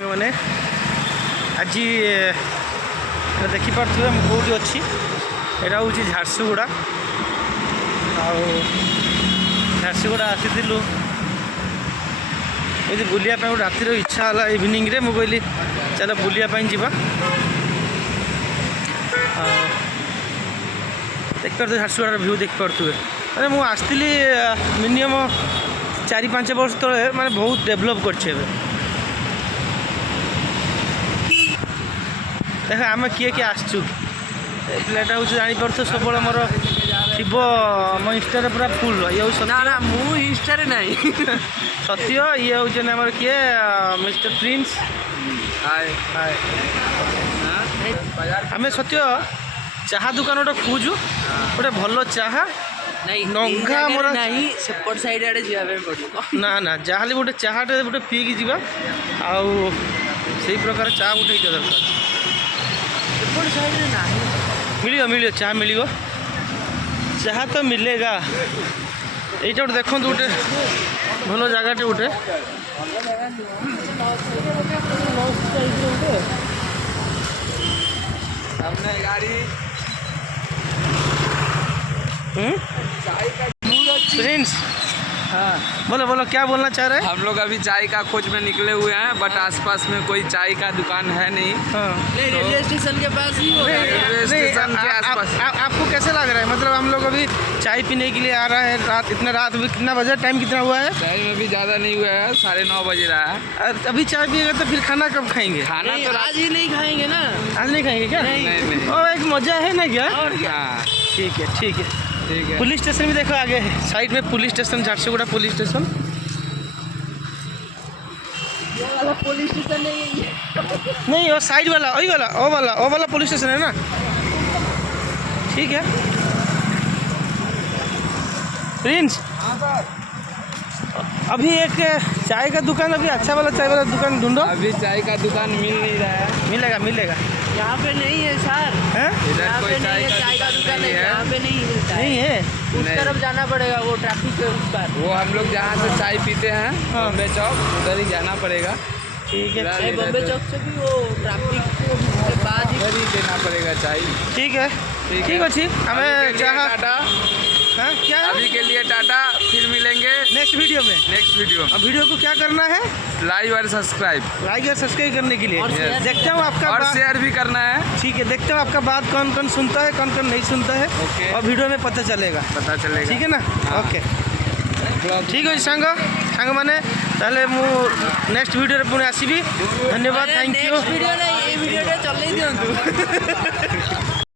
मैंने आज देखिपे कौटी अच्छी यहाँ हूँ झारसुगुड़ा झारसुगुड़ा आसी ये बुलिया गोटे रातिर इच्छा है इवनिंग रे मुझे कहली चल बुलिया जावा देखिपे झारसुगुड़ा भ्यू देखिपे मैंने मुझे आसती मिनिमम 4-5 वर्ष तले मैंने बहुत डेभलप कर देख आम किए किए आसचु पिलाटा हूँ जापर सब मोर थी मो इंस्टा पूरा फुल ये ना मु इंस्टा ना सत्य ये हूँ आम किए मिस्टर प्रिंस हाय हाय आम सत्य चाहा दुकान गोटे खोजु गोटे भल चाहा नंगा मोर नहीं सेपट साइड आड़े जाबे पड़ो ना ना जहाँ गोटे चाहाटे गोटे पीकी जीवा आउ से प्रकार चाह गोटे दरकार सेपट साइड रे नहीं मिलियो मिलियो चाह मिलियो चाह तो मिलेगा এইটা গোটে দেখুন গোটে ভালো জায়গাটা গোটে सामने गाड़ी चाय का प्रिंस हाँ बोलो बोलो क्या बोलना चाह रहे हैं। हम लोग अभी चाय का खोज में निकले हुए हैं बट आसपास में कोई चाय का दुकान है नहीं। हाँ रेलवे स्टेशन के पास ही होगा। रेलवे स्टेशन के आसपास आपको कैसे लग रहा है मतलब हम लोग अभी चाय पीने के लिए आ रहा है रात इतना रात अभी कितना बजे टाइम कितना हुआ है। टाइम अभी ज़्यादा नहीं हुआ है 9:30 बज रहा है। अभी चाय पिएगा तो फिर खाना कब खाएंगे। खाना तो आज ही नहीं खाएंगे ना। आज नहीं खाएंगे क्या। नहीं और एक मजा है ना क्या। और क्या ठीक है ठीक है ठीक है। पुलिस स्टेशन भी देखो आगे साइड में police station Jharsuguda police station. Police station नहीं वो साइड वाला वही वाला वो वाला पुलिस स्टेशन है ना। ठीक है प्रिंस अभी एक चाय का दुकान अभी अच्छा वाला चाय वाला दुकान ढूंढो। अभी चाय का दुकान मिल नहीं रहा है। मिलेगा मिलेगा यहाँ पे नहीं है सर। हैं इधर कोई चाय का दुकान नहीं है। यहाँ पे नहीं मिलता है। नहीं है उस तरफ जाना पड़ेगा वो ट्रैफिक के उस पर। वो हम लोग जहाँ से चाय पीते हैं बॉम्बे चौक उधर ही जाना पड़ेगा। ठीक है बॉम्बे चौक से भी वो ट्रैफिक के बाद ही देना पड़ेगा चाय। ठीक है ठीक है ठीक हमें चाह टाटा हाँ क्या अभी के लिए टाटा फिर मिलेंगे नेक्स्ट वीडियो में। अब वीडियो को क्या करना है लाइक और सब्सक्राइब करने के लिए देखता हूँ आपका और शेयर भी करना है। ठीक है देखते हैं आपका बात कौन कौन सुनता है कौन कौन नहीं सुनता है ओके। और वीडियो में पता चलेगा ठीक है ना। ओके ठीक है सांग मैंने ताले मु नेक्स्ट वीडियो रे पुणी आसीबी। धन्यवाद थैंक यू। वीडियो नहीं ये वीडियो चले दियंतु।